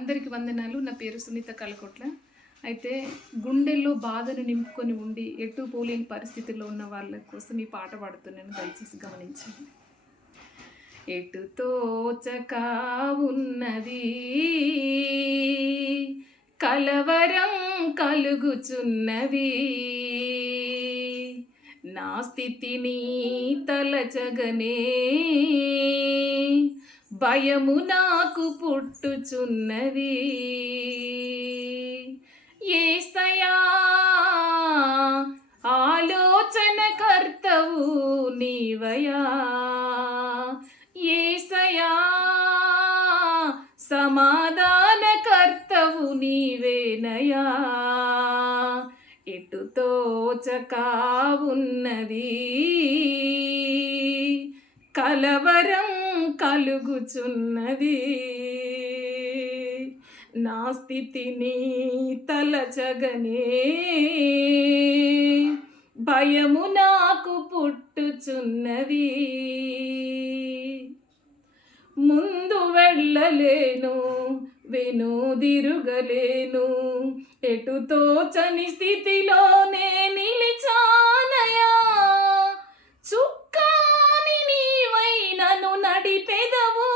అందరికి వందనాలు. నా పేరు సునీత కలకొట్ల. అయితే గుండెల్లో బాధను నింపుకొని ఉండి ఎటు పోలేని పరిస్థితుల్లో ఉన్న వాళ్ళ కోసం ఈ పాట పాడుతున్నాను. దయచేసి గమనించండి. ఎటు తోచక ఉన్నది కలవరం కలుగుచున్నది, నా స్థితిని తలచగనే భయము నాకు పుట్టుచున్నది. యేసయ్యా ఆలోచనకర్తవు నీవయా, యేసయ్యా సమాధానకర్తవు నీవేనయా. ఎటు తోచక ఉన్నది కలవరం కలుగుచున్నది, నా స్థితిని తలచగనే భయము నాకు పుట్టుచున్నది. ముందు వెళ్ళలేను, వెనుదిరుగలేను, ఎటు తోచని స్థితిలోనే నిలిచానయా. చుక్కాని నీవై నన్ను నడిపెదవు,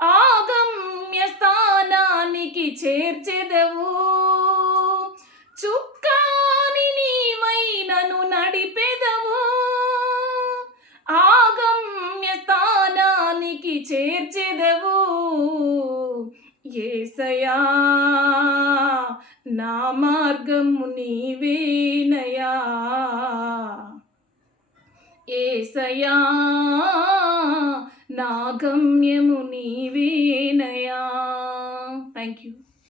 ఆగమ్య స్థానానికి చేర్చెదవు. చుక్కాని నీవై నన్ను నడిపెదవు, ఆగమ్య స్థానానికి చేర్చెదవు. యేసయ్యా నా మార్గము నీవేనయా, యేసయ్యా నా గమ్యము నీవేనయా. Thank you.